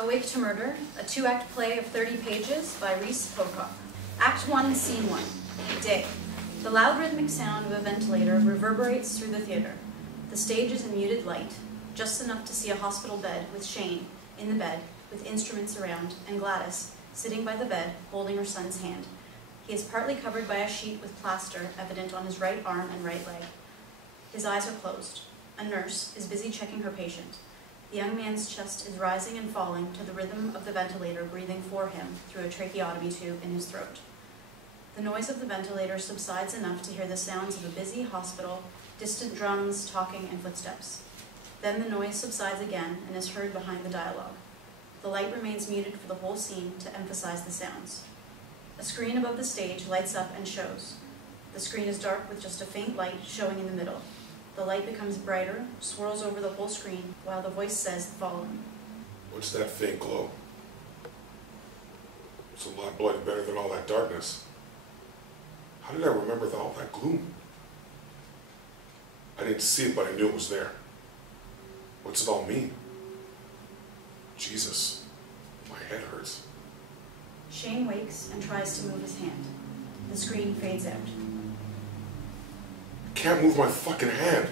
Awake to Murder, a 2-act play of 30 pages by Reece Pocock. Act 1, Scene 1. Day. The loud rhythmic sound of a ventilator reverberates through the theater. The stage is in muted light, just enough to see a hospital bed with Shane in the bed, with instruments around, and Gladys sitting by the bed, holding her son's hand. He is partly covered by a sheet with plaster evident on his right arm and right leg. His eyes are closed. A nurse is busy checking her patient. The young man's chest is rising and falling to the rhythm of the ventilator breathing for him through a tracheotomy tube in his throat. The noise of the ventilator subsides enough to hear the sounds of a busy hospital, distant drums, talking, and footsteps. Then the noise subsides again and is heard behind the dialogue. The light remains muted for the whole scene to emphasize the sounds. A screen above the stage lights up and shows. The screen is dark with just a faint light showing in the middle. The light becomes brighter, swirls over the whole screen, while the voice says the following. What's that faint glow? It's a lot bloody better than all that darkness. How did I remember all that gloom? I didn't see it, but I knew it was there. What's it all mean? Jesus, my head hurts. Shane wakes and tries to move his hand. The screen fades out. I can't move my fucking hand.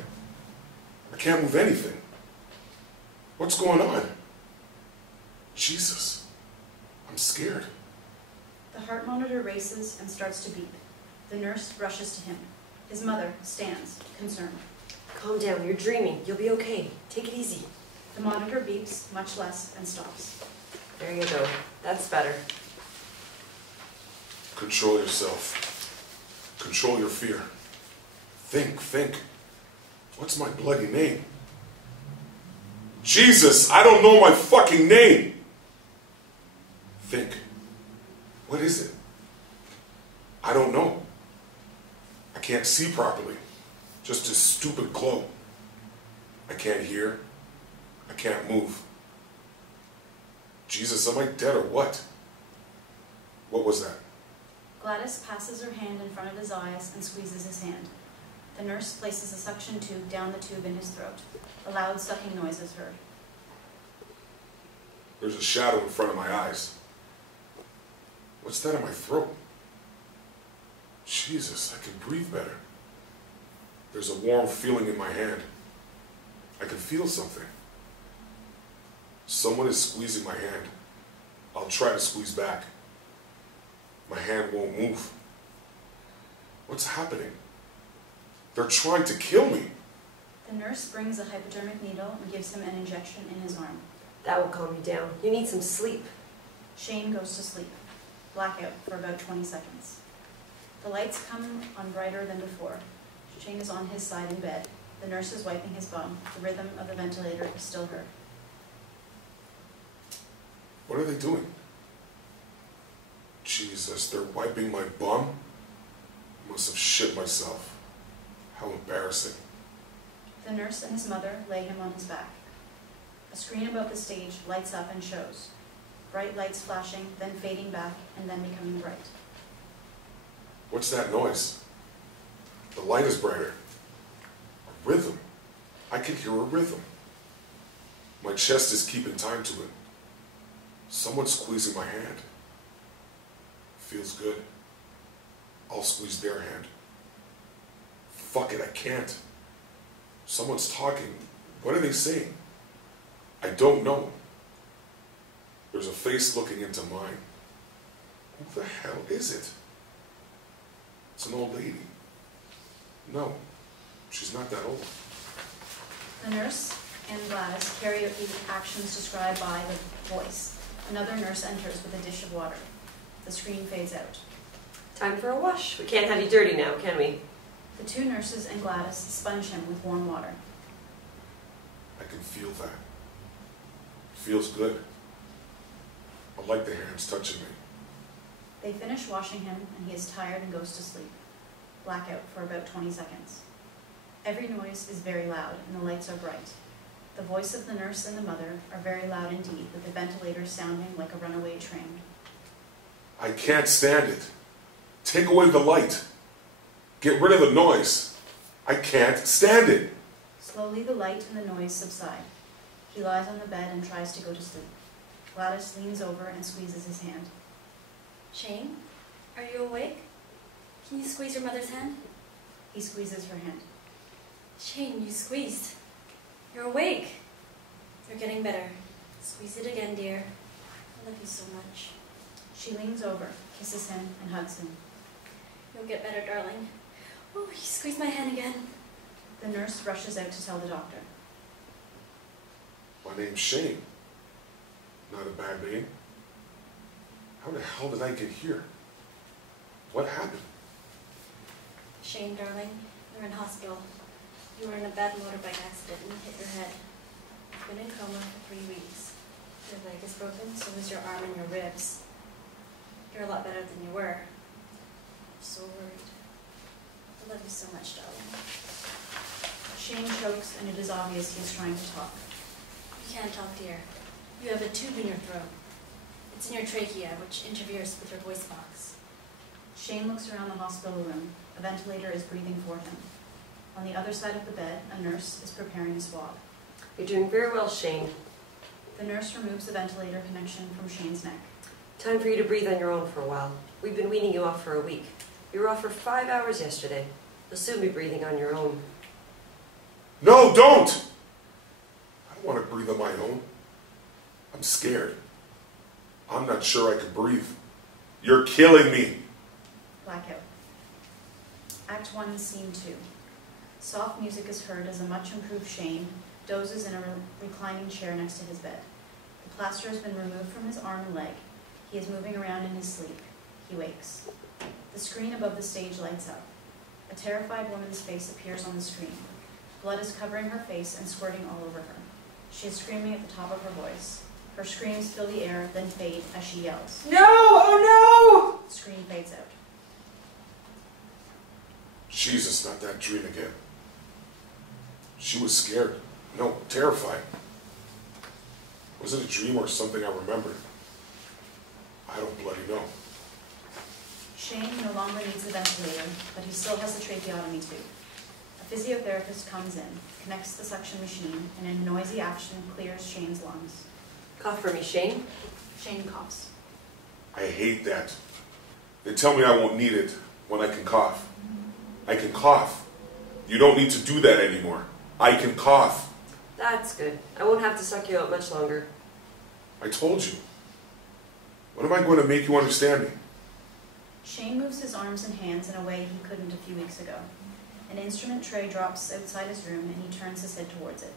I can't move anything. What's going on? Jesus, I'm scared. The heart monitor races and starts to beep. The nurse rushes to him. His mother stands, concerned. Calm down, you're dreaming. You'll be okay. Take it easy. The monitor beeps, much less, and stops. There you go. That's better. Control yourself. Control your fear. Think. What's my bloody name? Jesus, I don't know my fucking name! Think. What is it? I don't know. I can't see properly. Just a stupid glow. I can't hear. I can't move. Jesus, am I dead or what? What was that? Gladys passes her hand in front of his eyes and squeezes his hand. The nurse places a suction tube down the tube in his throat. A loud sucking noise is heard. There's a shadow in front of my eyes. What's that in my throat? Jesus, I can breathe better. There's a warm feeling in my hand. I can feel something. Someone is squeezing my hand. I'll try to squeeze back. My hand won't move. What's happening? They're trying to kill me. The nurse brings a hypodermic needle and gives him an injection in his arm. That will calm you down. You need some sleep. Shane goes to sleep. Blackout for about 20 seconds. The lights come on brighter than before. Shane is on his side in bed. The nurse is wiping his bum. The rhythm of the ventilator is still heard. What are they doing? Jesus, they're wiping my bum? I must have shit myself. How embarrassing. The nurse and his mother lay him on his back. A screen above the stage lights up and shows. Bright lights flashing, then fading back, and then becoming bright. What's that noise? The light is brighter. A rhythm. I can hear a rhythm. My chest is keeping time to it. Someone's squeezing my hand. Feels good. I'll squeeze their hand. Fuck it, I can't. Someone's talking. What are they saying? I don't know. There's a face looking into mine. Who the hell is it? It's an old lady. No, she's not that old. The nurse and Gladys carry out the actions described by the voice. Another nurse enters with a dish of water. The screen fades out. Time for a wash. We can't have you dirty now, can we? The two nurses and Gladys sponge him with warm water. I can feel that. It feels good. I like the hands touching me. They finish washing him, and he is tired and goes to sleep. Blackout for about 20 seconds. Every noise is very loud, and the lights are bright. The voice of the nurse and the mother are very loud indeed, with the ventilator sounding like a runaway train. I can't stand it. Take away the light. Get rid of the noise. I can't stand it. Slowly the light and the noise subside. He lies on the bed and tries to go to sleep. Gladys leans over and squeezes his hand. Chaung, are you awake? Can you squeeze your mother's hand? He squeezes her hand. Chaung, you squeezed. You're awake. You're getting better. Squeeze it again, dear. I love you so much. She leans over, kisses him, and hugs him. You'll get better, darling. Oh, you squeezed my hand again. The nurse rushes out to tell the doctor. My name's Shane. Not a bad name. How the hell did I get here? What happened? Chaung, darling, you're in hospital. You were in a bad motorbike accident and hit your head. You've been in coma for 3 weeks. Your leg is broken, so is your arm and your ribs. You're a lot better than you were. I'm so worried. I love you so much, darling. Shane chokes, and it is obvious he is trying to talk. You can't talk, dear. You have a tube in your throat. It's in your trachea, which interferes with your voice box. Shane looks around the hospital room. A ventilator is breathing for him. On the other side of the bed, a nurse is preparing a swab. You're doing very well, Shane. The nurse removes the ventilator connection from Shane's neck. Time for you to breathe on your own for a while. We've been weaning you off for a week. You were off for 5 hours yesterday. You'll soon be breathing on your own. No, don't! I don't want to breathe on my own. I'm scared. I'm not sure I can breathe. You're killing me. Blackout. Act 1, Scene 2. Soft music is heard as a much improved Shane dozes in a reclining chair next to his bed. The plaster has been removed from his arm and leg. He is moving around in his sleep. He wakes. The screen above the stage lights up. A terrified woman's face appears on the screen. Blood is covering her face and squirting all over her. She is screaming at the top of her voice. Her screams fill the air, then fade as she yells. No! Oh no! The screen fades out. Jesus, not that dream again. She was scared. No, terrified. Was it a dream or something I remembered? I don't bloody know. Shane no longer needs a ventilator, but he still has the tracheotomy tube. A physiotherapist comes in, connects the suction machine, and in noisy action clears Shane's lungs. Cough for me, Shane. Shane coughs. I hate that. They tell me I won't need it when I can cough. I can cough. You don't need to do that anymore. I can cough. That's good. I won't have to suck you out much longer. I told you. When am I going to make you understand me? Shane moves his arms and hands in a way he couldn't a few weeks ago. An instrument tray drops outside his room and he turns his head towards it.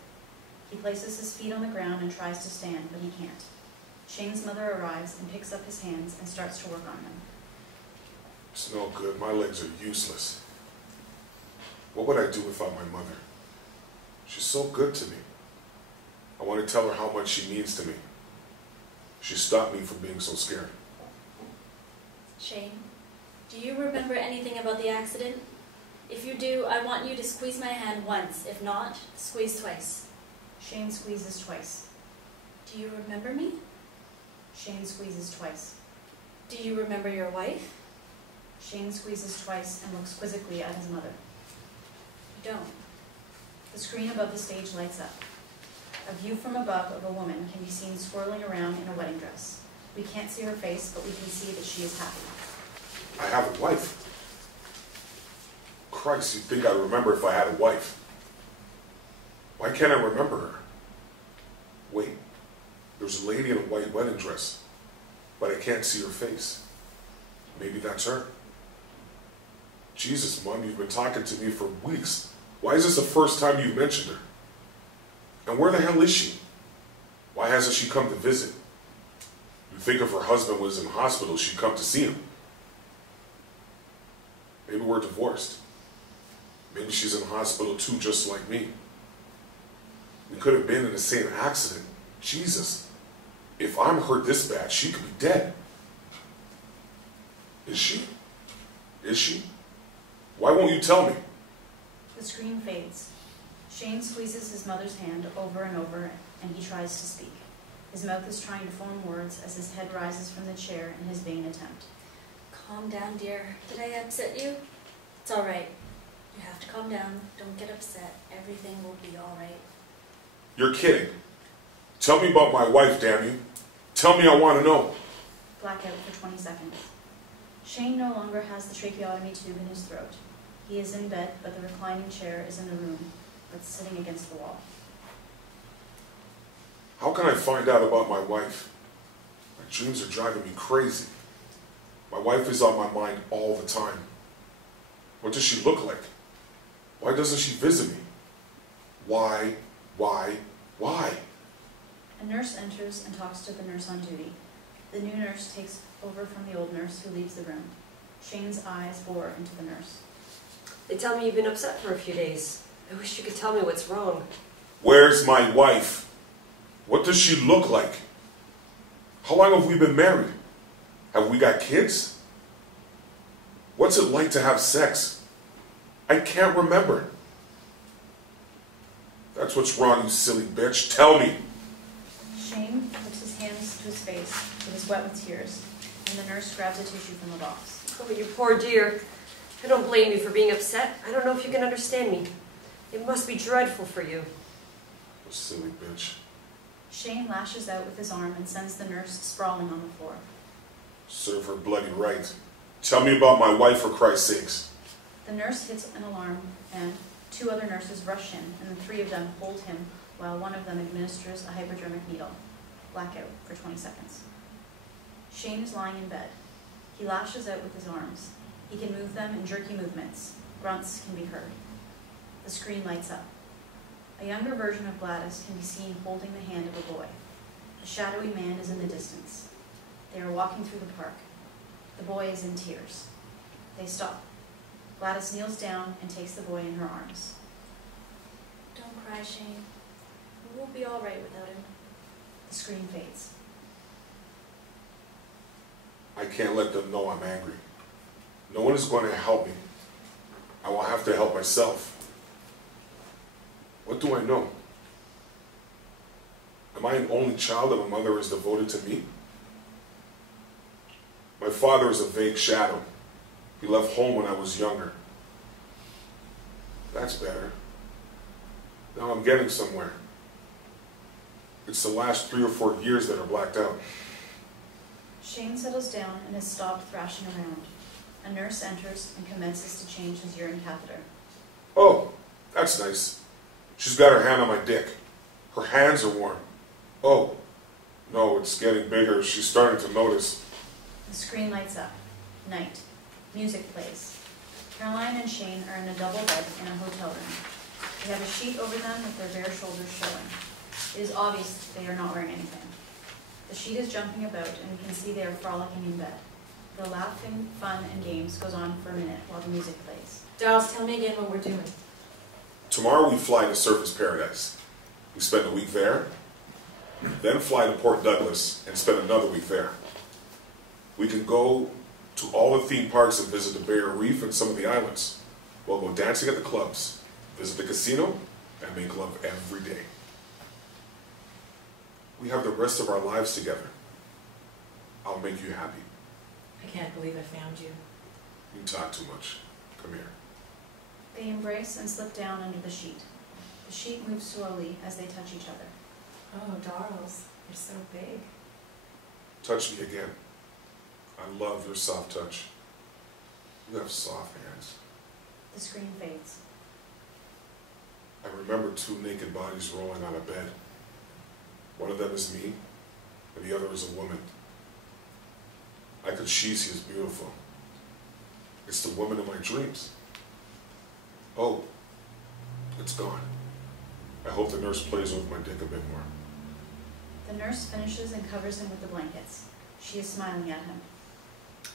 He places his feet on the ground and tries to stand, but he can't. Shane's mother arrives and picks up his hands and starts to work on them. It's no good. My legs are useless. What would I do without my mother? She's so good to me. I want to tell her how much she means to me. She stopped me from being so scared. Shane, do you remember anything about the accident? If you do, I want you to squeeze my hand once. If not, squeeze twice. Shane squeezes twice. Do you remember me? Shane squeezes twice. Do you remember your wife? Shane squeezes twice and looks quizzically at his mother. You don't. The screen above the stage lights up. A view from above of a woman can be seen swirling around in a wedding dress. We can't see her face, but we can see that she is happy. I have a wife. Christ, you'd think I'd remember if I had a wife. Why can't I remember her? Wait, there's a lady in a white wedding dress, but I can't see her face. Maybe that's her. Jesus, Mom, you've been talking to me for weeks. Why is this the first time you've mentioned her? And where the hell is she? Why hasn't she come to visit? You'd think if her husband was in hospital, she'd come to see him. Maybe we're divorced. Maybe she's in hospital too, just like me. We could have been in the same accident. Jesus, if I'm hurt this bad, she could be dead. Is she? Is she? Why won't you tell me? The screen fades. Shane squeezes his mother's hand over and over, and he tries to speak. His mouth is trying to form words as his head rises from the chair in his vain attempt. Calm down, dear. Did I upset you? It's all right. You have to calm down. Don't get upset. Everything will be all right. You're kidding. Tell me about my wife, damn you. Tell me, I want to know. Blackout for 20 seconds. Shane no longer has the tracheotomy tube in his throat. He is in bed, but the reclining chair is in the room, but sitting against the wall. How can I find out about my wife? My dreams are driving me crazy. My wife is on my mind all the time. What does she look like? Why doesn't she visit me? Why? A nurse enters and talks to the nurse on duty. The new nurse takes over from the old nurse, who leaves the room. Shane's eyes bore into the nurse. They tell me you've been upset for a few days. I wish you could tell me what's wrong. Where's my wife? What does she look like? How long have we been married? Have we got kids? What's it like to have sex? I can't remember. That's what's wrong, you silly bitch. Tell me. Shane puts his hands to his face. It is wet with tears, and the nurse grabs a tissue from the box. Oh, you poor dear. I don't blame you for being upset. I don't know if you can understand me. It must be dreadful for you. You silly bitch. Shane lashes out with his arm and sends the nurse sprawling on the floor. Serve her bloody right. Tell me about my wife, for Christ's sakes. The nurse hits an alarm, and 2 other nurses rush in, and the 3 of them hold him while one of them administers a hypodermic needle. Blackout for 20 seconds. Shane is lying in bed. He lashes out with his arms. He can move them in jerky movements. Grunts can be heard. The screen lights up. A younger version of Gladys can be seen holding the hand of a boy. A shadowy man is in the distance. They are walking through the park. The boy is in tears. They stop. Gladys kneels down and takes the boy in her arms. Don't cry, Shane. We'll be all right without him. The screen fades. I can't let them know I'm angry. No one is going to help me. I will have to help myself. What do I know? Am I an only child that my mother is devoted to me? My father is a vague shadow. He left home when I was younger. That's better. Now I'm getting somewhere. It's the last 3 or 4 years that are blacked out. Shane settles down and has stopped thrashing around. A nurse enters and commences to change his urine catheter. Oh, that's nice. She's got her hand on my dick. Her hands are warm. Oh, no, it's getting bigger. She's starting to notice. The screen lights up. Night. Music plays. Caroline and Shane are in a double bed in a hotel room. They have a sheet over them with their bare shoulders showing. It is obvious they are not wearing anything. The sheet is jumping about, and we can see they are frolicking in bed. The laughing, fun, and games goes on for a minute while the music plays. Dallas, tell me again what we're doing. Tomorrow we fly to Surface Paradise. We spend a week there, then fly to Port Douglas and spend another week there. We can go to all the theme parks and visit the Barrier Reef and some of the islands. We'll go dancing at the clubs, visit the casino, and make love every day. We have the rest of our lives together. I'll make you happy. I can't believe I found you. You talk too much. Come here. They embrace and slip down under the sheet. The sheet moves slowly as they touch each other. Oh, Darls, you're so big. Touch me again. I love your soft touch. You have soft hands. The screen fades. I remember 2 naked bodies rolling on a bed. One of them is me, and the other is a woman. I could see she is beautiful. It's the woman of my dreams. Oh, it's gone. I hope the nurse plays with my dick a bit more. The nurse finishes and covers him with the blankets. She is smiling at him.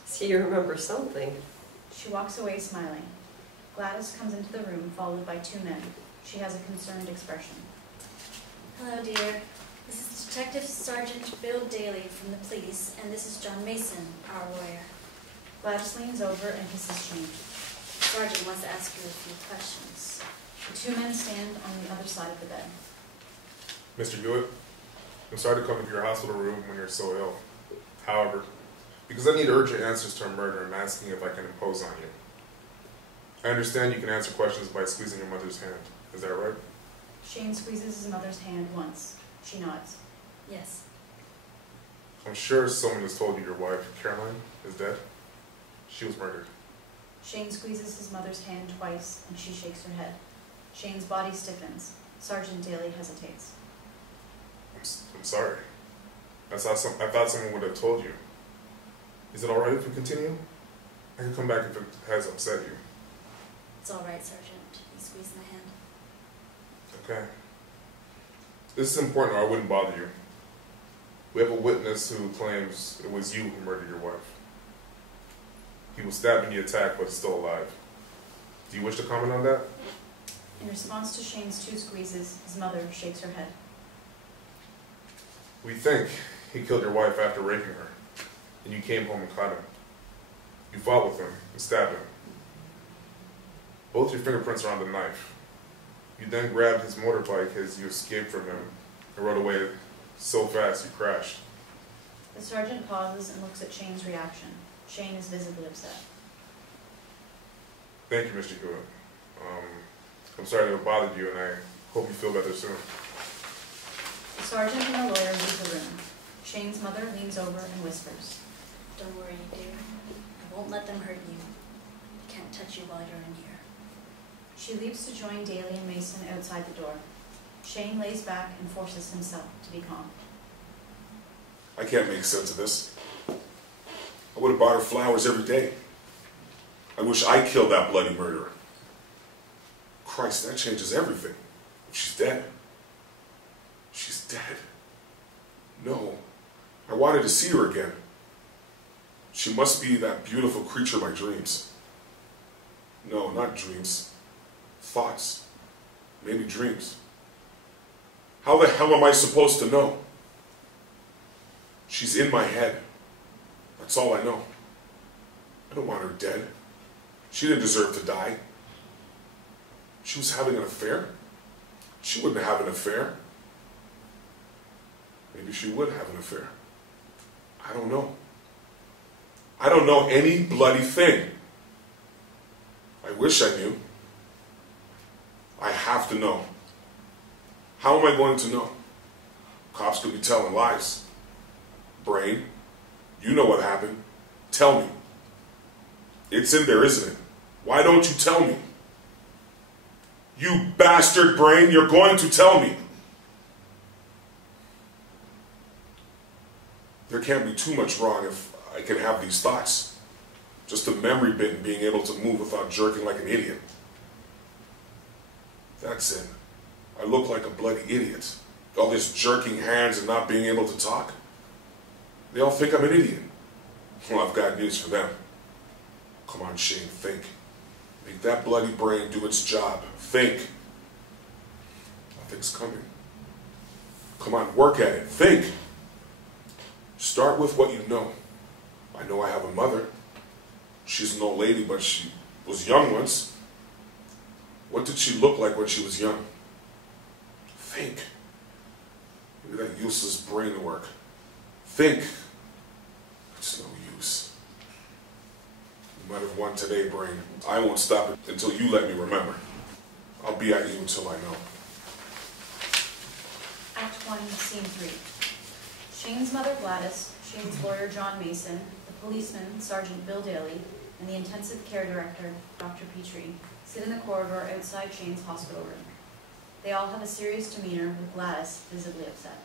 See, you remember something. She walks away smiling. Gladys comes into the room, followed by 2 men. She has a concerned expression. Hello, dear. This is Detective Sergeant Bill Daly from the police, and this is John Mason, our lawyer. Gladys leans over and kisses Shane. The sergeant wants to ask you a few questions. The 2 men stand on the other side of the bed. Mr. Hewitt, I'm sorry to come into your hospital room when you're so ill. However, because I need urgent answers to a murder, I'm asking if I can impose on you. I understand you can answer questions by squeezing your mother's hand. Is that right? Shane squeezes his mother's hand once. She nods. Yes. I'm sure someone has told you your wife, Caroline, is dead. She was murdered. Shane squeezes his mother's hand twice, and she shakes her head. Shane's body stiffens. Sergeant Daly hesitates. I'm sorry. I thought someone would have told you. Is it alright if we continue? I can come back if it has upset you. It's all right, Sergeant. He squeezed my hand. Okay. This is important or I wouldn't bother you. We have a witness who claims it was you who murdered your wife. He was stabbed in the attack but is still alive. Do you wish to comment on that? In response to Shane's 2 squeezes, his mother shakes her head. We think he killed your wife after raping her, and you came home and caught him. You fought with him and stabbed him. Both your fingerprints are on the knife. You then grabbed his motorbike as you escaped from him and rode away so fast you crashed. The sergeant pauses and looks at Shane's reaction. Shane is visibly upset. Thank you, Mr. Hewitt. I'm sorry to have bothered you, and I hope you feel better soon. The sergeant and the lawyer leave the room. Shane's mother leans over and whispers. Don't worry, dear. I won't let them hurt you. I can't touch you while you're in here. She leaps to join Daly and Mason outside the door. Shane lays back and forces himself to be calm. I can't make sense of this. I would have bought her flowers every day. I wish I killed that bloody murderer. Christ, that changes everything. She's dead. She's dead. No, I wanted to see her again. She must be that beautiful creature of my dreams. No, not dreams. Thoughts. Maybe dreams. How the hell am I supposed to know? She's in my head. That's all I know. I don't want her dead. She didn't deserve to die. She was having an affair? She wouldn't have an affair. Maybe she would have an affair. I don't know. I don't know any bloody thing. I wish I knew. I have to know. How am I going to know? Cops could be telling lies. Brain, you know what happened. Tell me. It's in there, isn't it? Why don't you tell me? You bastard brain, you're going to tell me. There can't be too much wrong if I can have these thoughts. Just a memory bit and being able to move without jerking like an idiot. That's it. I look like a bloody idiot. All this jerking hands and not being able to talk. They all think I'm an idiot. Well, I've got news for them. Come on, Shane, think. Make that bloody brain do its job. Think. Nothing's coming. Come on, work at it. Think. Start with what you know. I know I have a mother. She's an old lady, but she was young once. What did she look like when she was young? Think. Maybe that useless brain to work. Think. It's no use. You might have won today, brain. I won't stop it until you let me remember. I'll be at you until I know. Act 1, Scene 3. Shane's mother, Gladys, Shane's lawyer, John Mason, the policeman, Sergeant Bill Daly, and the intensive care director, Dr. Petrie, sit in the corridor outside Shane's hospital room. They all have a serious demeanor, with Gladys visibly upset.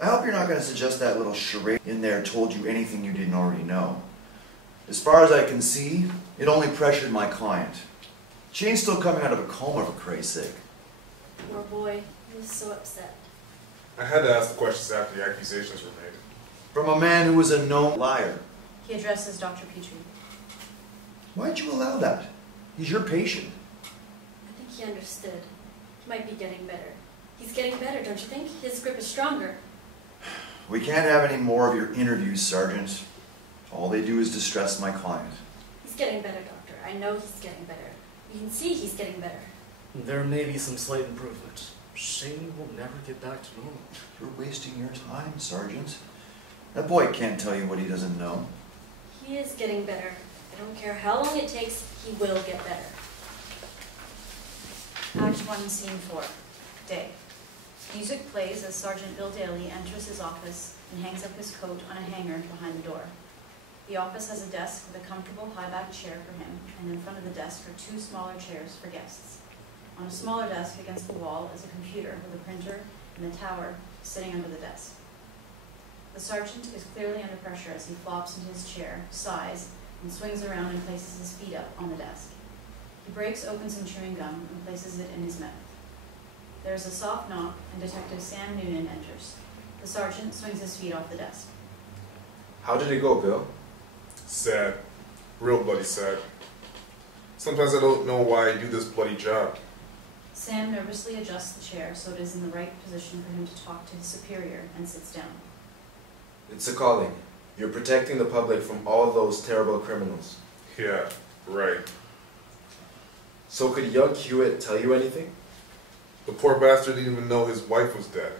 I hope you're not going to suggest that little charade in there told you anything you didn't already know. As far as I can see, it only pressured my client. Shane's still coming out of a coma, for Christ's sake. Poor boy, he was so upset. I had to ask the questions after the accusations were made. From a man who was a known liar. He addresses Dr. Petrie. Why'd you allow that? He's your patient. I think he understood. He might be getting better. He's getting better, don't you think? His grip is stronger. We can't have any more of your interviews, Sergeant. All they do is distress my client. He's getting better, Doctor. I know he's getting better. You can see he's getting better. There may be some slight improvement. Shane will never get back to normal. You're wasting your time, Sergeant. That boy can't tell you what he doesn't know. He is getting better. I don't care how long it takes, he will get better. Act 1, Scene 4. Day. Music plays as Sergeant Bill Daly enters his office and hangs up his coat on a hanger behind the door. The office has a desk with a comfortable high-back chair for him, and in front of the desk are 2 smaller chairs for guests. On a smaller desk against the wall is a computer with a printer and a tower sitting under the desk. The sergeant is clearly under pressure as he flops into his chair, sighs, and swings around and places his feet up on the desk. He breaks open some chewing gum and places it in his mouth. There is a soft knock, and Detective Sam Noonan enters. The sergeant swings his feet off the desk. How did it go, Bill? Sad. Real bloody sad. Sometimes I don't know why I do this bloody job. Sam nervously adjusts the chair so it is in the right position for him to talk to his superior and sits down. It's a calling. You're protecting the public from all those terrible criminals. Yeah, right. So could young Hewitt tell you anything? The poor bastard didn't even know his wife was dead.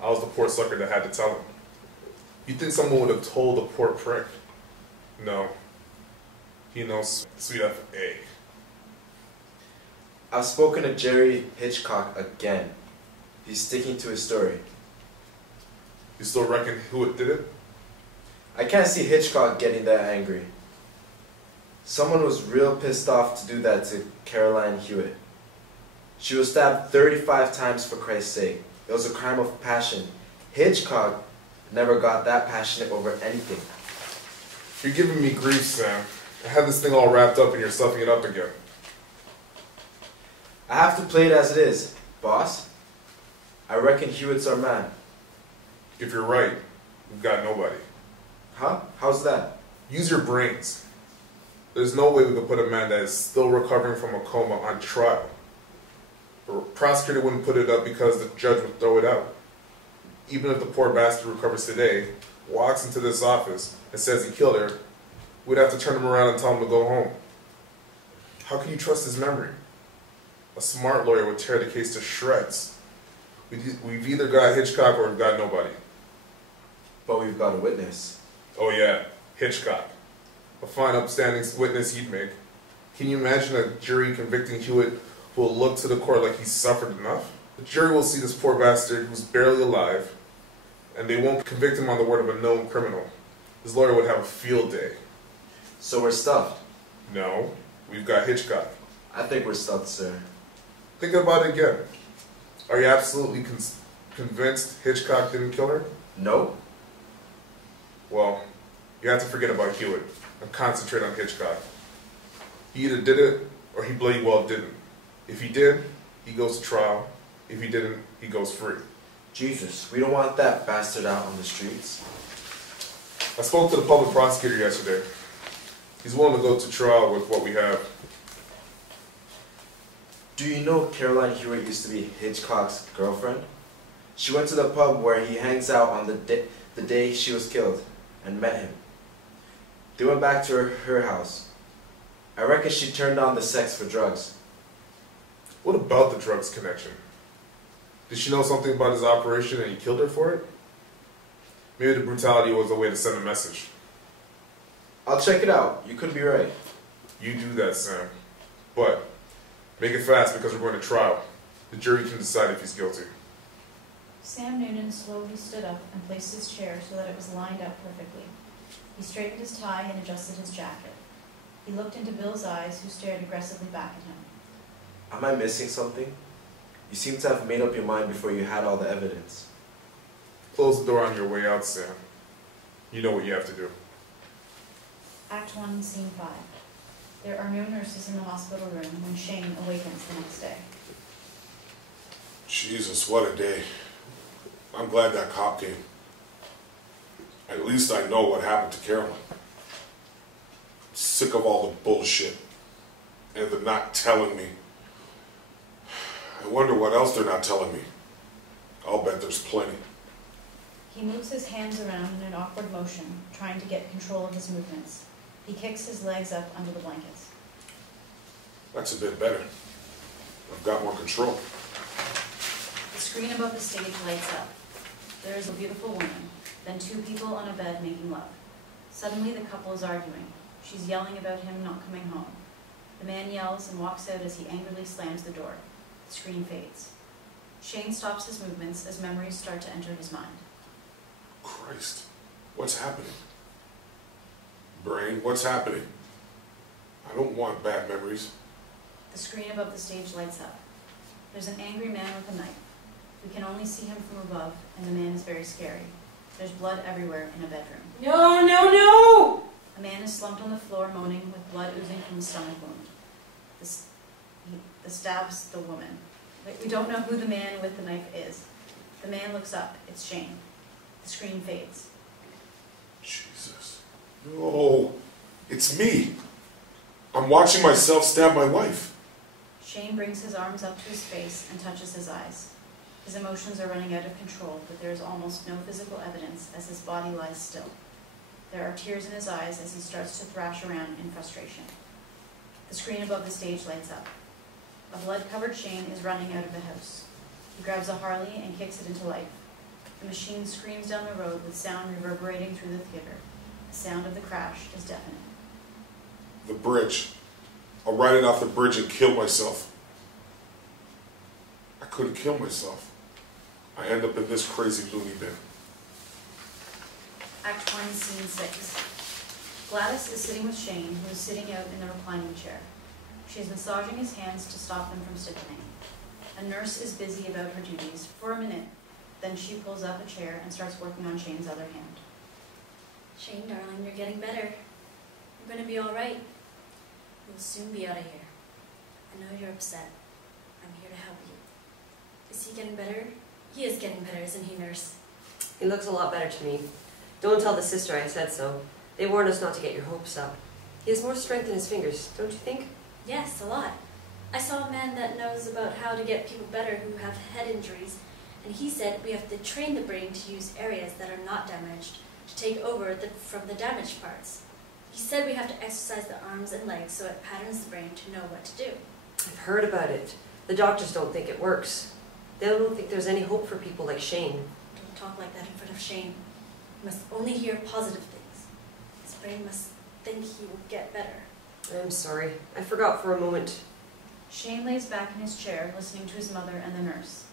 I was the poor sucker that had to tell him. You'd think someone would have told the poor prick. No. He knows sweet F.A. I've spoken to Jerry Hitchcock again. He's sticking to his story. You still reckon Hewitt did it? I can't see Hitchcock getting that angry. Someone was real pissed off to do that to Caroline Hewitt. She was stabbed 35 times for Christ's sake. It was a crime of passion. Hitchcock never got that passionate over anything. You're giving me grief, Sam. I had this thing all wrapped up and you're stuffing it up again. I have to play it as it is, boss. I reckon Hewitt's our man. If you're right, we've got nobody. Huh? How's that? Use your brains. There's no way we could put a man that is still recovering from a coma on trial. The prosecutor wouldn't put it up because the judge would throw it out. Even if the poor bastard recovers today, walks into this office and says he killed her, we'd have to turn him around and tell him to go home. How can you trust his memory? A smart lawyer would tear the case to shreds. We've either got Hitchcock or we've got nobody. But we've got a witness. Oh yeah, Hitchcock. A fine upstanding witness he'd make. Can you imagine a jury convicting Hewitt who will look to the court like he's suffered enough? The jury will see this poor bastard who's barely alive, and they won't convict him on the word of a known criminal. His lawyer would have a field day. So we're stuffed. No, we've got Hitchcock. I think we're stuffed, sir. Think about it again. Are you absolutely convinced Hitchcock didn't kill her? No. Well, you have to forget about Hewitt and concentrate on Hitchcock. He either did it or he bloody well didn't. If he did, he goes to trial. If he didn't, he goes free. Jesus, we don't want that bastard out on the streets. I spoke to the public prosecutor yesterday. He's willing to go to trial with what we have. Do you know Caroline Hewitt used to be Hitchcock's girlfriend? She went to the pub where he hangs out on the day she was killed and met him. They went back to her house. I reckon she turned on the sex for drugs. What about the drugs connection? Did she know something about his operation and he killed her for it? Maybe the brutality was a way to send a message. I'll check it out. You could be right. You do that, Sam. But make it fast because we're going to trial. The jury can decide if he's guilty. Sam Noonan slowly stood up and placed his chair so that it was lined up perfectly. He straightened his tie and adjusted his jacket. He looked into Bill's eyes, who stared aggressively back at him. Am I missing something? You seem to have made up your mind before you had all the evidence. Close the door on your way out, Sam. You know what you have to do. Act 1, Scene 5. There are no nurses in the hospital room when Shane awakens the next day. Jesus, what a day. I'm glad that cop came. At least I know what happened to Caroline. I'm sick of all the bullshit. And the not telling me. I wonder what else they're not telling me. I'll bet there's plenty. He moves his hands around in an awkward motion, trying to get control of his movements. He kicks his legs up under the blankets. That's a bit better. I've got more control. The screen above the stage lights up. There is a beautiful woman, then 2 people on a bed making love. Suddenly the couple is arguing. She's yelling about him not coming home. The man yells and walks out as he angrily slams the door. The screen fades. Shane stops his movements as memories start to enter his mind. Christ, what's happening? Brain, what's happening? I don't want bad memories. The screen above the stage lights up. There's an angry man with a knife. We can only see him from above, and the man is very scary. There's blood everywhere in a bedroom. No, no, no! A man is slumped on the floor, moaning, with blood oozing from his stomach wound. He stabs the woman. We don't know who the man with the knife is. The man looks up. It's Shane. The screen fades. Jesus. No, it's me. I'm watching myself stab my wife. Shane brings his arms up to his face and touches his eyes. His emotions are running out of control, but there is almost no physical evidence as his body lies still. There are tears in his eyes as he starts to thrash around in frustration. The screen above the stage lights up. A blood-covered Shane is running out of the house. He grabs a Harley and kicks it into life. The machine screams down the road with sound reverberating through the theater. The sound of the crash is deafening. The bridge. I'll ride it off the bridge and kill myself. I couldn't kill myself. I end up in this crazy loony bin. Act 1, Scene 6. Gladys is sitting with Shane, who is sitting out in the reclining chair. She is massaging his hands to stop them from stiffening. A nurse is busy about her duties for a minute, then she pulls up a chair and starts working on Shane's other hand. Shane, darling, you're getting better. You're going to be all right. You'll soon be out of here. I know you're upset. I'm here to help you. Is he getting better? He is getting better, isn't he, nurse? He looks a lot better to me. Don't tell the sister I said so. They warned us not to get your hopes up. He has more strength in his fingers, don't you think? Yes, a lot. I saw a man that knows about how to get people better who have head injuries, and he said we have to train the brain to use areas that are not damaged, to take over from the damaged parts. He said we have to exercise the arms and legs so it patterns the brain to know what to do. I've heard about it. The doctors don't think it works. They don't think there's any hope for people like Shane. Don't talk like that in front of Shane. He must only hear positive things. His brain must think he will get better. I'm sorry. I forgot for a moment. Shane lays back in his chair, listening to his mother and the nurse.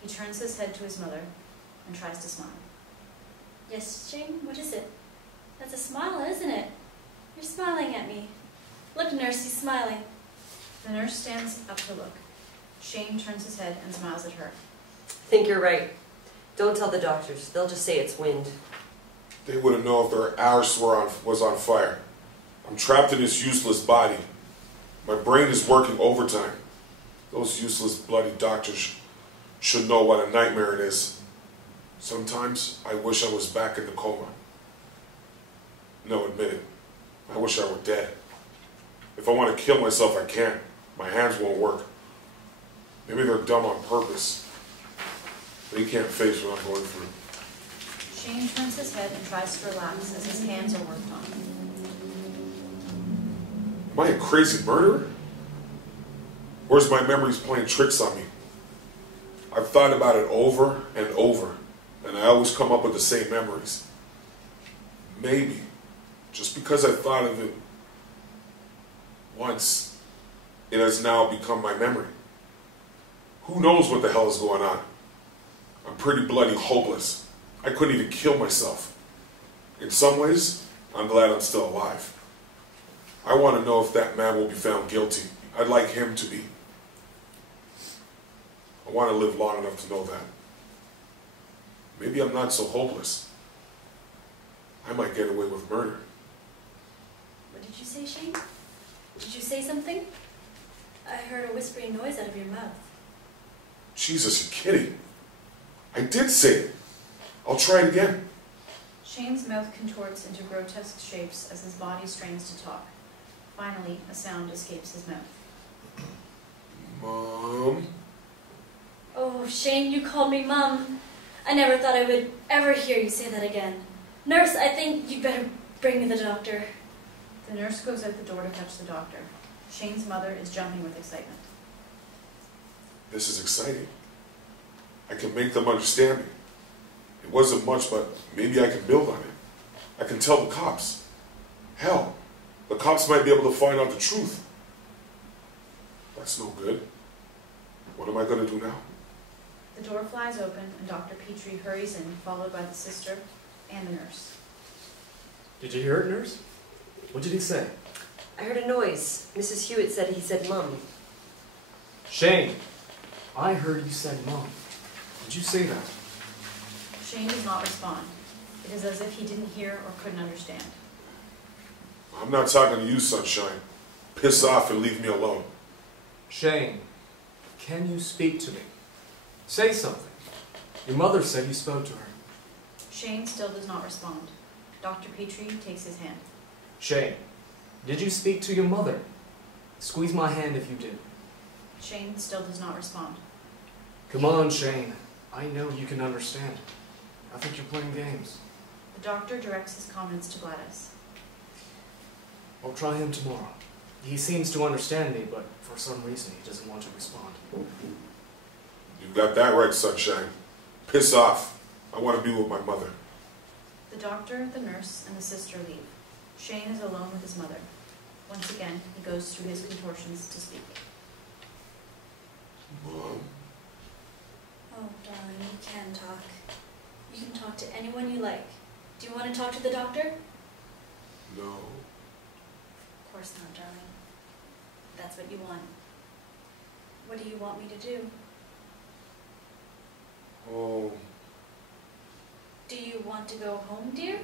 He turns his head to his mother and tries to smile. Yes, Shane, what is it? That's a smile, isn't it? You're smiling at me. Look, nurse, he's smiling. The nurse stands up to look. Shane turns his head and smiles at her. I think you're right. Don't tell the doctors. They'll just say it's wind. They wouldn't know if their arse was on fire. I'm trapped in this useless body. My brain is working overtime. Those useless bloody doctors should know what a nightmare it is. Sometimes I wish I was back in the coma. No, admit it. I wish I were dead. If I want to kill myself, I can't. My hands won't work. Maybe they're dumb on purpose. They can't face what I'm going through. Shane turns his head and tries to relax as his hands are worked on. Am I a crazy murderer? Or is my memories playing tricks on me? I've thought about it over and over, and I always come up with the same memories. Maybe, just because I thought of it once, it has now become my memory. Who knows what the hell is going on? I'm pretty bloody hopeless. I couldn't even kill myself. In some ways, I'm glad I'm still alive. I want to know if that man will be found guilty. I'd like him to be. I want to live long enough to know that. Maybe I'm not so hopeless. I might get away with murder. What did you say, Shane? Did you say something? I heard a whispering noise out of your mouth. Jesus, you're kidding. I did say it. I'll try it again. Shane's mouth contorts into grotesque shapes as his body strains to talk. Finally, a sound escapes his mouth. Mom? Oh, Shane, you called me Mum. I never thought I would ever hear you say that again. Nurse, I think you'd better bring me the doctor. The nurse goes out the door to fetch the doctor. Shane's mother is jumping with excitement. This is exciting. I can make them understand me. It wasn't much, but maybe I can build on it. I can tell the cops. Hell, the cops might be able to find out the truth. That's no good. What am I going to do now? The door flies open and Dr. Petrie hurries in, followed by the sister and the nurse. Did you hear it, nurse? What did he say? I heard a noise. Mrs. Hewitt said he said Mum. Shane, I heard you said Mom. Did you say that? Shane does not respond. It is as if he didn't hear or couldn't understand. I'm not talking to you, Sunshine. Piss off and leave me alone. Shane, can you speak to me? Say something. Your mother said you spoke to her. Shane still does not respond. Dr. Petrie takes his hand. Shane, did you speak to your mother? Squeeze my hand if you did. Shane still does not respond. Come on, Shane. I know you can understand. I think you're playing games. The doctor directs his comments to Gladys. I'll try him tomorrow. He seems to understand me, but for some reason he doesn't want to respond. You've got that right, Sunshine. Piss off. I want to be with my mother. The doctor, the nurse, and the sister leave. Shane is alone with his mother. Once again, he goes through his contortions to speak. Mom? Oh, darling, you can talk. You can talk to anyone you like. Do you want to talk to the doctor? No. Of course not, darling. That's what you want. What do you want me to do? Oh. Do you want to go home, dear?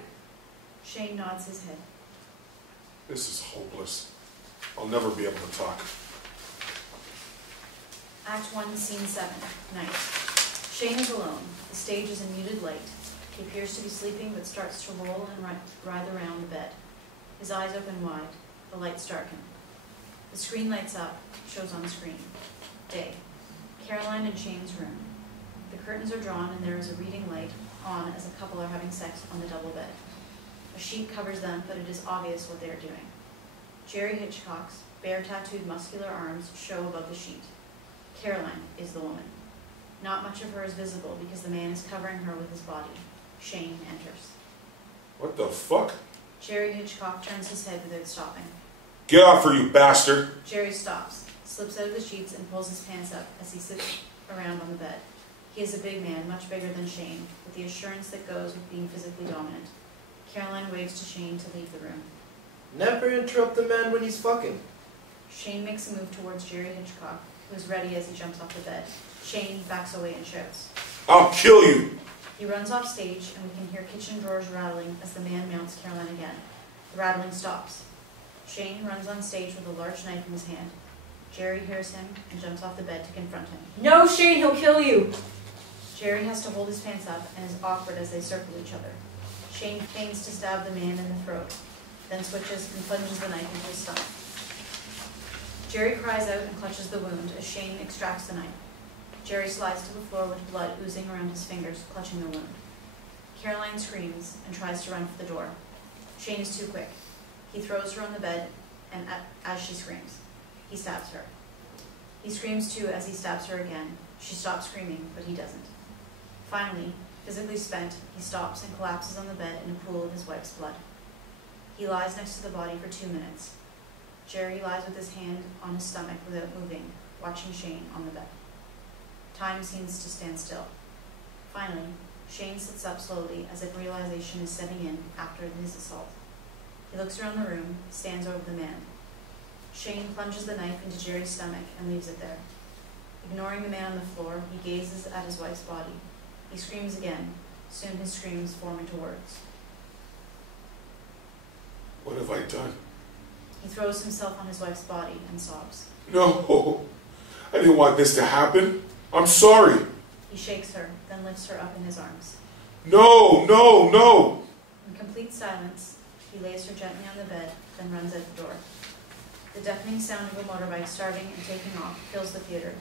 Shane nods his head. This is hopeless. I'll never be able to talk. Act 1, Scene 7, night. Shane is alone. The stage is in muted light. He appears to be sleeping but starts to roll and writhe around the bed. His eyes open wide. The lights darken. The screen lights up, shows on screen. Day. Caroline and Shane's room. The curtains are drawn and there is a reading light on as a couple are having sex on the double bed. A sheet covers them, but it is obvious what they are doing. Jerry Hitchcock's bare tattooed muscular arms show above the sheet. Caroline is the woman. Not much of her is visible because the man is covering her with his body. Shane enters. What the fuck? Jerry Hitchcock turns his head without stopping. Get off her, you bastard! Jerry stops, slips out of the sheets and pulls his pants up as he sits around on the bed. He is a big man, much bigger than Shane, with the assurance that goes with being physically dominant. Caroline waves to Shane to leave the room. Never interrupt the man when he's fucking. Shane makes a move towards Jerry Hitchcock, who is ready as he jumps off the bed. Shane backs away and shouts. I'll kill you! He runs off stage, and we can hear kitchen drawers rattling as the man mounts Caroline again. The rattling stops. Shane runs on stage with a large knife in his hand. Jerry hears him and jumps off the bed to confront him. No, Shane, he'll kill you. Jerry has to hold his pants up and is awkward as they circle each other. Shane feigns to stab the man in the throat, then switches and plunges the knife into his stomach. Jerry cries out and clutches the wound as Shane extracts the knife. Jerry slides to the floor with blood oozing around his fingers, clutching the wound. Caroline screams and tries to run for the door. Shane is too quick. He throws her on the bed, and as she screams, he stabs her. He screams too as he stabs her again. She stops screaming, but he doesn't. Finally, physically spent, he stops and collapses on the bed in a pool of his wife's blood. He lies next to the body for 2 minutes. Jerry lies with his hand on his stomach without moving, watching Shane on the bed. Time seems to stand still. Finally, Shane sits up slowly as if realization is setting in after his assault. He looks around the room, stands over the man. Shane plunges the knife into Jerry's stomach and leaves it there. Ignoring the man on the floor, he gazes at his wife's body. He screams again. Soon his screams form into words. What have I done? He throws himself on his wife's body and sobs. No! I didn't want this to happen. I'm sorry. He shakes her, then lifts her up in his arms. No, no, no! In complete silence, he lays her gently on the bed, then runs out the door. The deafening sound of a motorbike starting and taking off fills the theater,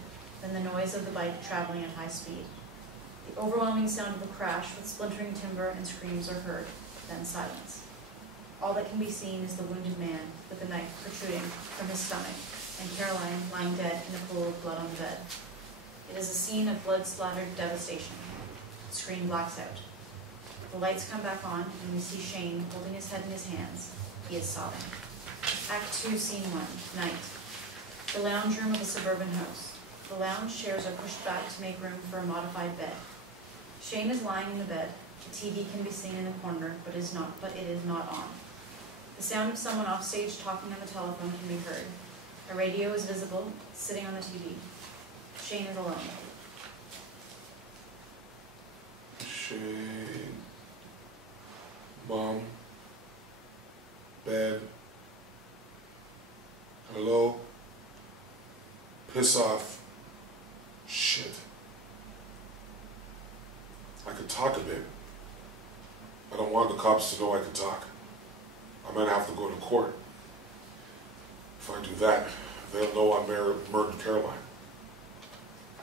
then the noise of the bike traveling at high speed. The overwhelming sound of a crash with splintering timber and screams are heard, then silence. All that can be seen is the wounded man with the knife protruding from his stomach and Caroline lying dead in a pool of blood on the bed. It is a scene of blood-splattered devastation. The screen blacks out. The lights come back on and we see Shane holding his head in his hands. He is sobbing. Act 2, Scene 1, night. The lounge room of a suburban house. The lounge chairs are pushed back to make room for a modified bed. Shane is lying in the bed. The TV can be seen in the corner, but it is not on. The sound of someone off stage talking on the telephone can be heard. A radio is visible, sitting on the TV. Shane is alone. Shane. Mom. Bed. Hello. Piss off. Shit. I could talk a bit. I don't want the cops to know I can talk. I might have to go to court. If I do that, they'll know I murdered Caroline.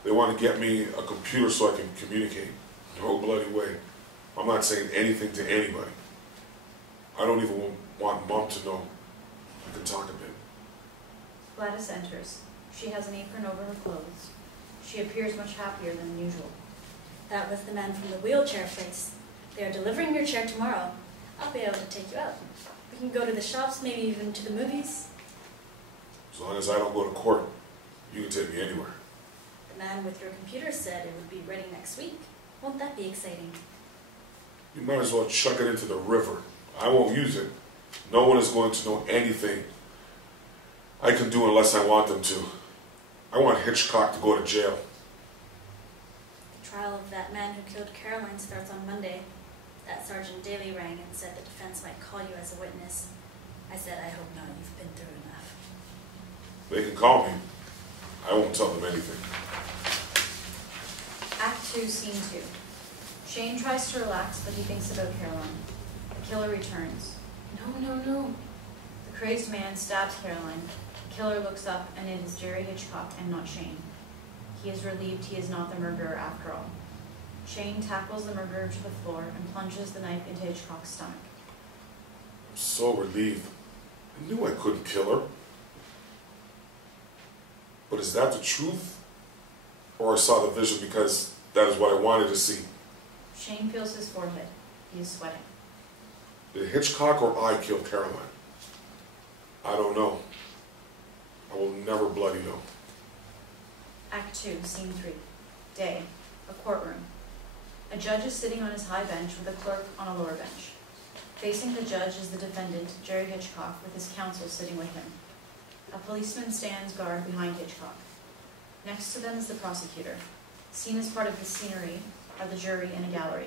They want to get me a computer so I can communicate. No bloody way. I'm not saying anything to anybody. I don't even want Mom to know I can talk a bit. Gladys enters. She has an apron over her clothes. She appears much happier than usual. That was the man from the wheelchair place. They are delivering your chair tomorrow. I'll be able to take you out. We can go to the shops, maybe even to the movies. As long as I don't go to court, you can take me anywhere. The man with your computer said it would be ready next week. Won't that be exciting? You might as well chuck it into the river. I won't use it. No one is going to know anything I can do unless I want them to. I want Hitchcock to go to jail. The trial of that man who killed Caroline starts on Monday. That Sergeant Daly rang and said the defense might call you as a witness. I said, I hope not. You've been through enough. They can call me. I won't tell them anything. Act 2, Scene 2. Shane tries to relax, but he thinks about Caroline. The killer returns. No. The crazed man stabs Caroline. The killer looks up, and it is Jerry Hitchcock and not Shane. He is relieved he is not the murderer after all. Shane tackles the murderer to the floor and plunges the knife into Hitchcock's stomach. I'm so relieved. I knew I couldn't kill her. But is that the truth? Or I saw the vision because that is what I wanted to see? Shane feels his forehead. He is sweating. Did Hitchcock or I kill Caroline? I don't know. I will never bloody know. Act 2, Scene 3. Day. A courtroom. A judge is sitting on his high bench with a clerk on a lower bench. Facing the judge is the defendant, Jerry Hitchcock, with his counsel sitting with him. A policeman stands guard behind Hitchcock. Next to them is the prosecutor. Seen as part of the scenery are the jury in a gallery.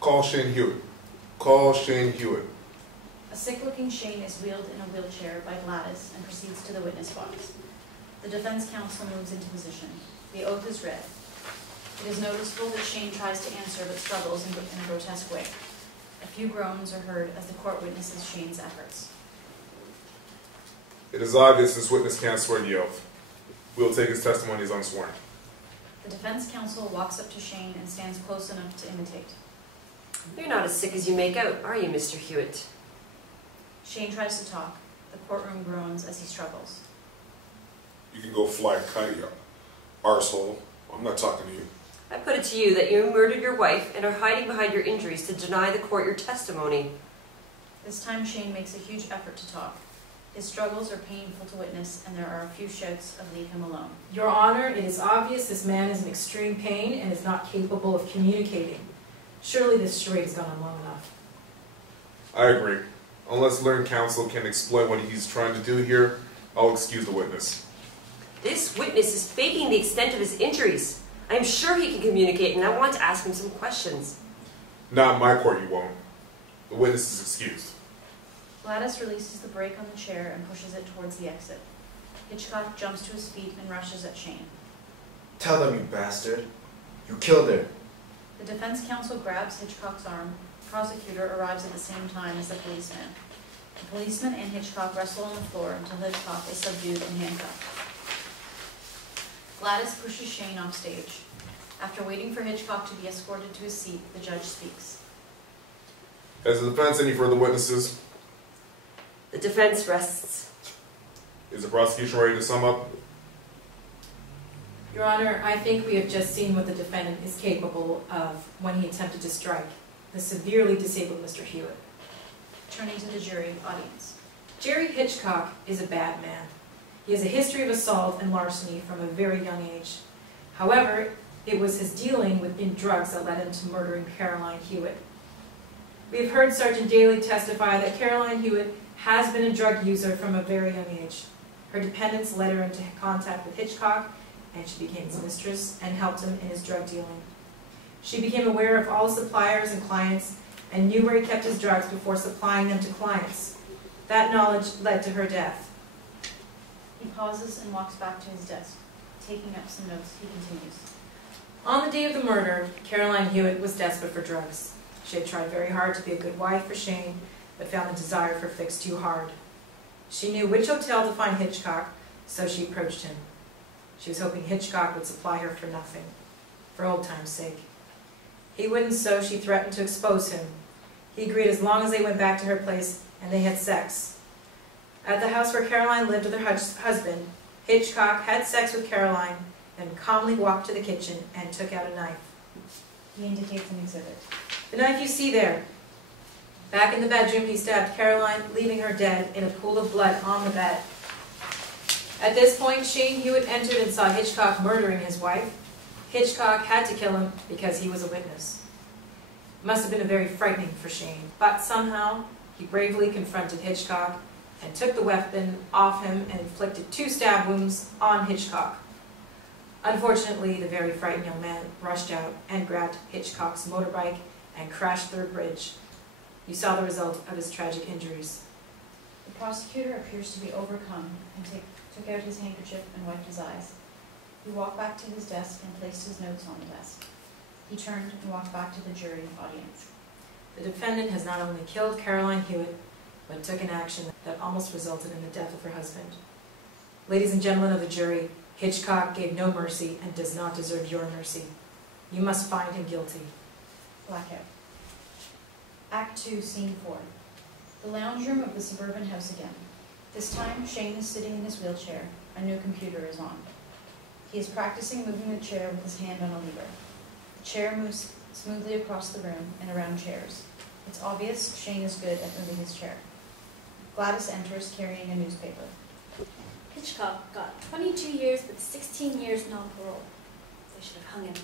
Call Shane Hewitt. Call Shane Hewitt. A sick-looking Shane is wheeled in a wheelchair by Gladys and proceeds to the witness box. The defense counsel moves into position. The oath is read. It is noticeable that Shane tries to answer but struggles in a grotesque way. A few groans are heard as the court witnesses Shane's efforts. It is obvious this witness can't swear the oath. We will take his testimony as unsworn. The defense counsel walks up to Shane and stands close enough to imitate. You're not as sick as you make out, are you, Mr. Hewitt? Shane tries to talk. The courtroom groans as he struggles. You can go fly a kite, you arsehole. I'm not talking to you. I put it to you that you murdered your wife and are hiding behind your injuries to deny the court your testimony. This time Shane makes a huge effort to talk. His struggles are painful to witness, and there are a few shouts of leave him alone. Your Honor, it is obvious this man is in extreme pain and is not capable of communicating. Surely this charade has gone on long enough. I agree. Unless learned counsel can explain what he's trying to do here, I'll excuse the witness. This witness is faking the extent of his injuries. I am sure he can communicate, and I want to ask him some questions. Not in my court, you won't. The witness is excused. Gladys releases the brake on the chair and pushes it towards the exit. Hitchcock jumps to his feet and rushes at Shane. Tell them, you bastard. You killed her. The defense counsel grabs Hitchcock's arm. The prosecutor arrives at the same time as the policeman. The policeman and Hitchcock wrestle on the floor until Hitchcock is subdued and handcuffed. Gladys pushes Shane off stage. After waiting for Hitchcock to be escorted to his seat, the judge speaks. Has the defense any further witnesses? The defense rests. Is the prosecution ready to sum up? Your Honor, I think we have just seen what the defendant is capable of when he attempted to strike the severely disabled Mr. Hewitt. Turning to the jury audience. Jerry Hitchcock is a bad man. He has a history of assault and larceny from a very young age. However, it was his dealing in drugs that led him to murdering Caroline Hewitt. We have heard Sergeant Daly testify that Caroline Hewitt has been a drug user from a very young age. Her dependence led her into contact with Hitchcock, and she became his mistress and helped him in his drug dealing. She became aware of all suppliers and clients and knew where he kept his drugs before supplying them to clients. That knowledge led to her death. He pauses and walks back to his desk. Taking up some notes, he continues. On the day of the murder, Caroline Hewitt was desperate for drugs. She had tried very hard to be a good wife for Shane, but found the desire for Fix too hard. She knew which hotel to find Hitchcock, so she approached him. She was hoping Hitchcock would supply her for nothing, for old time's sake. He wouldn't, so she threatened to expose him. He agreed as long as they went back to her place and they had sex. At the house where Caroline lived with her husband, Hitchcock had sex with Caroline and calmly walked to the kitchen and took out a knife. He indicates an exhibit. The knife you see there. Back in the bedroom, he stabbed Caroline, leaving her dead in a pool of blood on the bed. At this point, Shane Hewitt entered and saw Hitchcock murdering his wife. Hitchcock had to kill him because he was a witness. It must have been very frightening for Shane, but somehow he bravely confronted Hitchcock and took the weapon off him and inflicted 2 stab wounds on Hitchcock. Unfortunately, the very frightened young man rushed out and grabbed Hitchcock's motorbike and crashed through a bridge. You saw the result of his tragic injuries. The prosecutor appears to be overcome and took out his handkerchief and wiped his eyes. He walked back to his desk and placed his notes on the desk. He turned and walked back to the jury audience. The defendant has not only killed Caroline Hewitt, but took an action that almost resulted in the death of her husband. Ladies and gentlemen of the jury, Hitchcock gave no mercy and does not deserve your mercy. You must find him guilty. Blackout. Act 2, Scene 4. The lounge room of the suburban house again. This time, Shane is sitting in his wheelchair. A new computer is on. He is practicing moving the chair with his hand on a lever. The chair moves smoothly across the room and around chairs. It's obvious Shane is good at moving his chair. Gladys enters carrying a newspaper. Hitchcock got 22 years with 16 years non-parole. They should have hung him.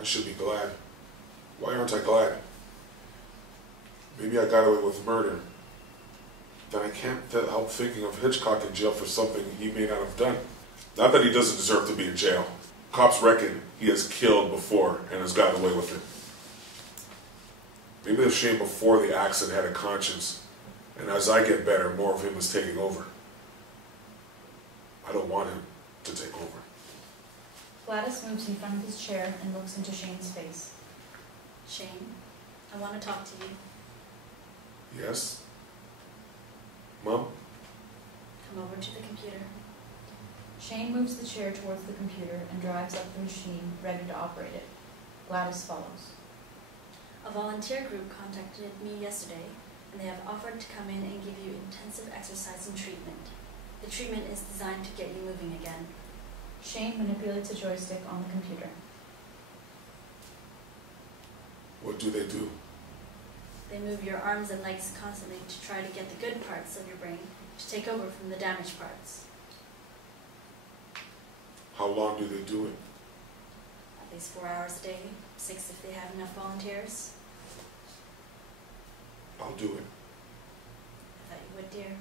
I should be glad. Why aren't I glad? Maybe I got away with murder. Then I can't help thinking of Hitchcock in jail for something he may not have done. Not that he doesn't deserve to be in jail. Cops reckon he has killed before and has gotten away with it. Maybe the Shane before the accident had a conscience, and as I get better, more of him is taking over. I don't want him to take over. Gladys moves in front of his chair and looks into Shane's face. Shane, I want to talk to you. Yes? Mom? Come over to the computer. Shane moves the chair towards the computer and drives up the machine, ready to operate it. Gladys follows. A volunteer group contacted me yesterday, and they have offered to come in and give you intensive exercise and treatment. The treatment is designed to get you moving again. Shane manipulates a joystick on the computer. What do they do? They move your arms and legs constantly to try to get the good parts of your brain to take over from the damaged parts. How long do they do it? At least 4 hours a day, 6 if they have enough volunteers. I'll do it. I thought you would, dear.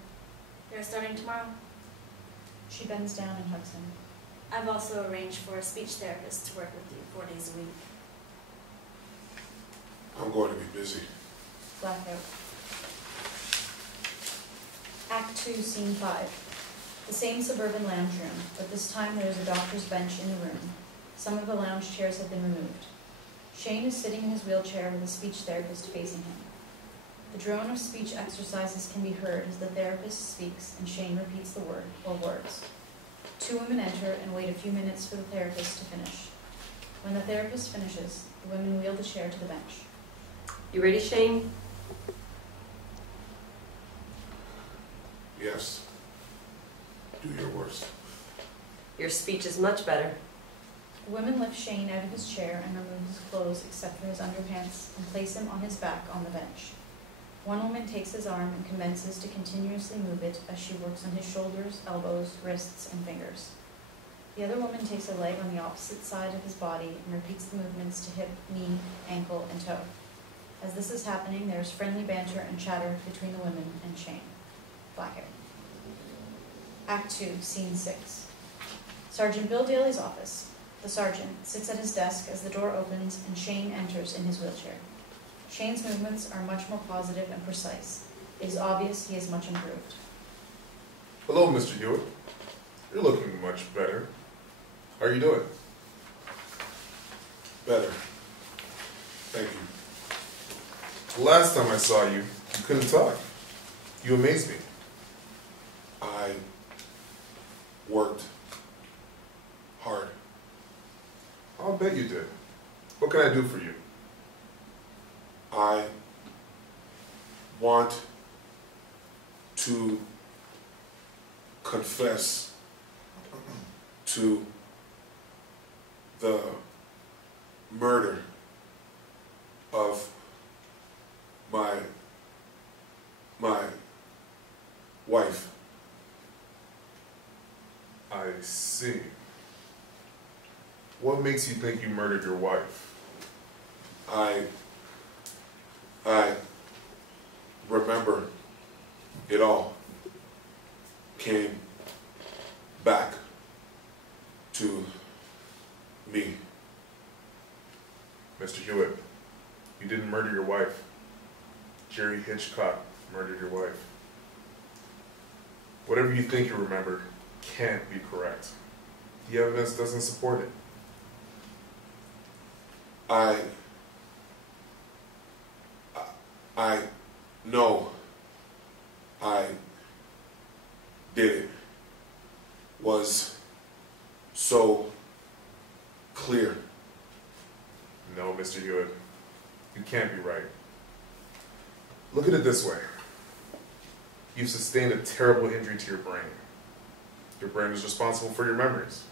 They're starting tomorrow. She bends down and hugs him. I've also arranged for a speech therapist to work with you 4 days a week. I'm going to be busy. Blackout. Act 2, Scene 5. The same suburban lounge room, but this time there is a doctor's bench in the room. Some of the lounge chairs have been removed. Shane is sitting in his wheelchair with a speech therapist facing him. The drone of speech exercises can be heard as the therapist speaks and Shane repeats the word or words. 2 women enter and wait a few minutes for the therapist to finish. When the therapist finishes, the women wheel the chair to the bench. You ready, Shane? Yes. Do your worst. Your speech is much better. The women lift Shane out of his chair and remove his clothes except for his underpants and place him on his back on the bench. One woman takes his arm and commences to continuously move it as she works on his shoulders, elbows, wrists, and fingers. The other woman takes a leg on the opposite side of his body and repeats the movements to hip, knee, ankle, and toe. As this is happening, there is friendly banter and chatter between the women and Chaung. Black hair. Act 2, Scene 6. Sergeant Bill Daly's office. The sergeant sits at his desk as the door opens and Chaung enters in his wheelchair. Chaung's movements are much more positive and precise. It is obvious he is much improved. Hello, Mr. Hewitt. You're looking much better. How are you doing? Better. Thank you. The last time I saw you, you couldn't talk. You amazed me. I worked hard. I'll bet you did. What can I do for you? I want to confess to the murder of my wife. I see. What makes you think you murdered your wife? I remember it all came back to me. Mr. Hewitt, you didn't murder your wife. Jerry Hitchcock murdered your wife. Whatever you think you remember can't be correct. The evidence doesn't support it. I know I did it. Was so clear. No, Mr. Hewitt, you can't be right. Look at it this way. You've sustained a terrible injury to your brain. Your brain is responsible for your memories.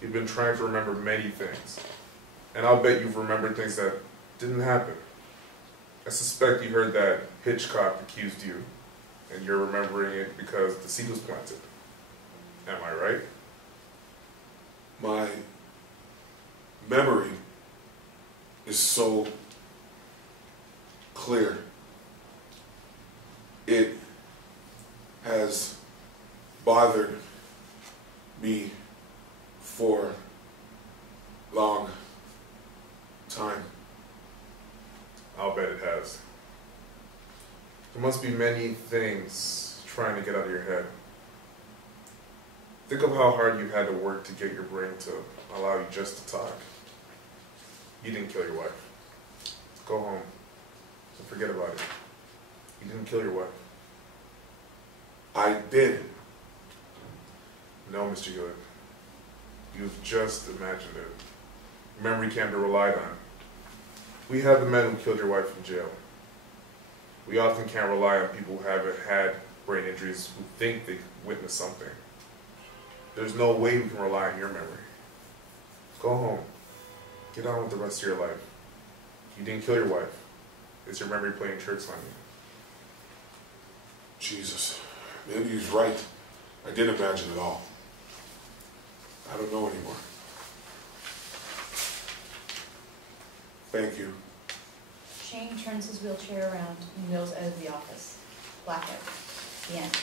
You've been trying to remember many things. And I'll bet you've remembered things that didn't happen. I suspect you heard that Hitchcock accused you, and you're remembering it because the seed was planted. Am I right? My memory is so clear. It has bothered me for a long time. I'll bet it has. There must be many things trying to get out of your head. Think of how hard you had to work to get your brain to allow you just to talk. You didn't kill your wife. Go home and forget about it. You didn't kill your wife. I did. No, Mr. Hewitt. You've just imagined it. Memory can't be relied on. We have the men who killed your wife in jail. We often can't rely on people who haven't had brain injuries who think they witnessed something. There's no way we can rely on your memory. Go home. Get on with the rest of your life. You didn't kill your wife. It's your memory playing tricks on you. Jesus, maybe he's right. I didn't imagine it all. I don't know anymore. Thank you. Chaung turns his wheelchair around and wheels out of the office. Blackout. The end.